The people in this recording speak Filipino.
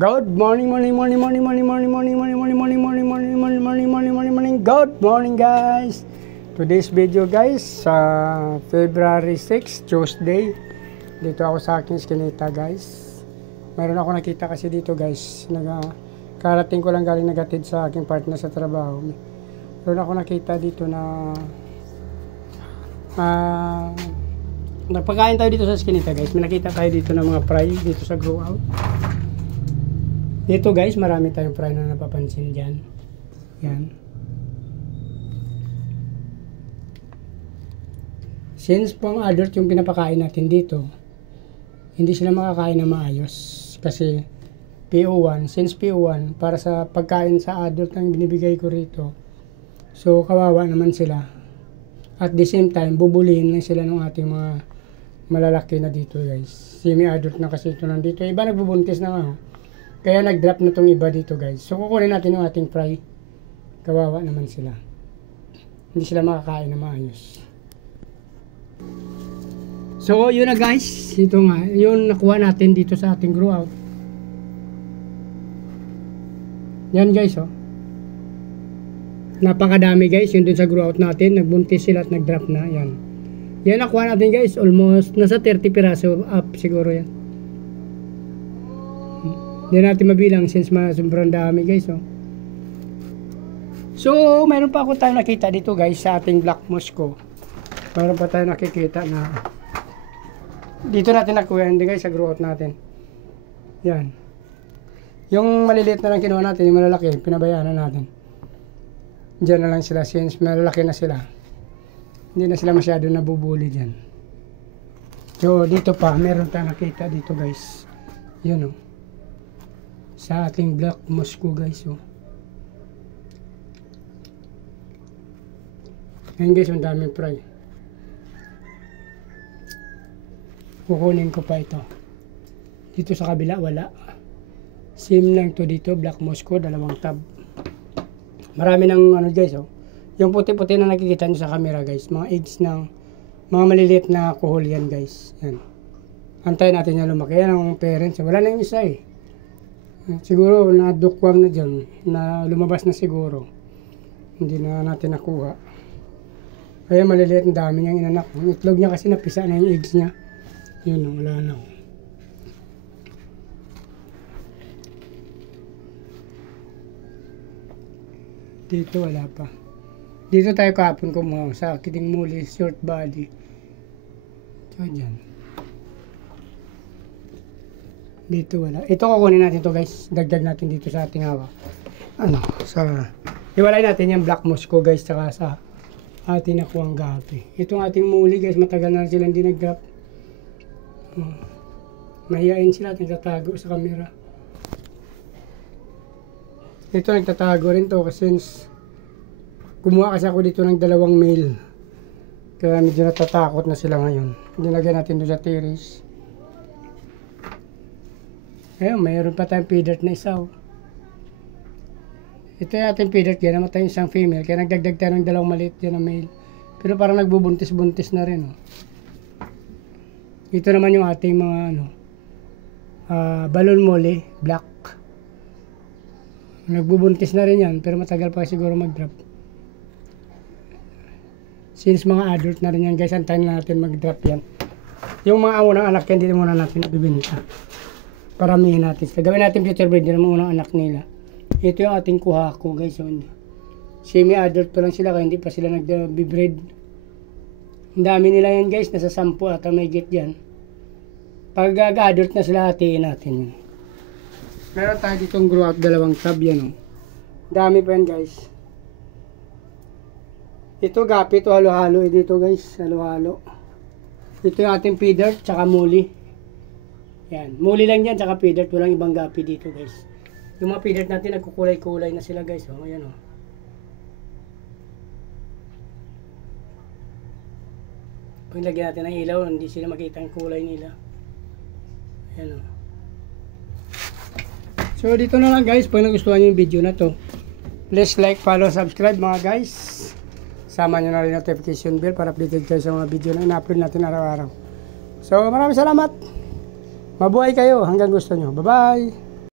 Good morning, morning, morning, morning, morning, morning, morning, morning, morning, morning, morning, morning, morning, morning, morning, morning, morning. Good morning, guys. Today's video, guys, February 6, Tuesday. Dito ako sa aking iskinita, guys. Meron ako nakita kasi dito, guys. Karating ko lang galing nagatid sa aking partner sa trabaho. Meron ako nakita dito na nagpagkain tayo dito sa iskinita, guys. May nakita tayo dito ng mga fry dito sa grow out. Dito, guys, marami tayong fry na napapansin dyan. Yan. Since pang adult yung pinapakain natin dito, hindi sila makakain na maayos. Kasi PO1, since PO1, para sa pagkain sa adult ang binibigay ko rito. So, kawawa naman sila. At the same time, bubulihin lang sila ng ating mga malalaki na dito, guys. Semi-adult na kasi ito nandito. Iba nagbubuntis na nga. Kaya nag-drop na tong iba dito, guys. So, kukunin natin yung ating fry. Kawawa naman sila. Hindi sila makakain na maayos. So, yun na, guys. Ito nga. Yun nakuha natin dito sa ating grow out. Yan, guys, oh. Napakadami, guys. Yun dun sa grow out natin. Nagbuntis sila at nag-drop na. Yan. Yan nakuha natin, guys. Almost nasa 30 piraso up siguro yan. Hindi natin mabilang since sobrang dami, guys, oh. So, mayroon pa ako tayong nakita dito, guys, sa ating black mosco. Mayroon pa tayong nakikita na dito natin nakuha, hindi, guys, sa grow out natin. Yan. Yung maliliit na lang kinuha natin, yung malalaki, pinabayaan na natin. Diyan na lang sila since malalaki na sila. Hindi na sila masyado nabubuli dyan. So, dito pa, meron tayong nakita dito, guys. Yun, oh. Sa ating black mosco, guys, oh. Ayan, guys, ang daming fry. Kukunin ko pa ito. Dito sa kabila, wala. Same lang to dito, black mosco, 2 tab. Marami ng ano, guys, oh. Yung puti-puti na nakikita nyo sa camera, guys. Mga eggs ng mga maliliit na kuhol yan, guys. Yan. Antayin natin yung lumaki. Yan ang parents. Wala na yung isa, eh. Siguro nadukwang na dyan, na lumabas na siguro. Hindi na natin nakuha. Kaya maliliit, ang dami niyang inanak. Ang itlog niya kasi napisa na yung eggs niya. Yun, wala na. Dito wala pa. Dito tayo kahapon kumuha sa kiting muli, short body. So dyan. Dito wala. Ito kukunin natin to, guys. Dagdag natin dito sa ating hawak. Iwalay natin yung black mosco, guys, saka sa ating nakuhang gapi. Itong ating muli, guys, matagal na sila hindi nag-drop. Mahihain sila at nagtatago sa camera. Ito nagtatago rin to kasi kumuha kasi ako dito ng 2 male. Kaya medyo natatakot na sila ngayon. Dinagyan natin doon sa terrace. Ayun, mayroon pa tayong feeder na isa, oh. Ito yung ating feeder, kaya namatay yung isang female. Kaya nagdagdag tayo ng 2 maliit dyan na male. Pero parang nagbubuntis-buntis na rin, oh. Ito naman yung ating mga balon mole, black. Nagbubuntis na rin yan, pero matagal pa siguro mag-drop. Since mga adult na rin yan, guys, antayin na natin mag-drop yan. Yung mga unang anak yan, hindi muna natin bibinta. Paramihin natin. Gawin natin future breed yung mga unang anak nila. Ito yung ating kuha ko, guys. Semi-adult pa lang sila, kaya hindi pa sila nag-breed. Ang dami nila yan, guys. Nasa 10 at may git yan. Pag adult na sila, hatiin natin yun. Meron tayo ditong grow out 2 tab yan, oh. Dami pa yan, guys. Ito gapi, ito halo-halo dito, guys. Halo-halo. Ito yung ating feeder, tsaka muli. Yan. Muli lang yan, tsaka feeder. Walang ibang gapi dito, guys. Yung mga feeder natin, nagkukulay-kulay na sila, guys. Oh, ayan, oh. Pag lagyan natin ng ilaw, hindi sila makita ang kulay nila. Ayan, oh. So, dito na lang, guys. Pag nagustuhan nyo yung video na to, please like, follow, subscribe, mga guys. Sama nyo na rin notification bell para updated kayo sa mga video na ina-upload natin araw-araw. So, maraming salamat. Mabuhay kayo hanggang gusto nyo. Bye-bye!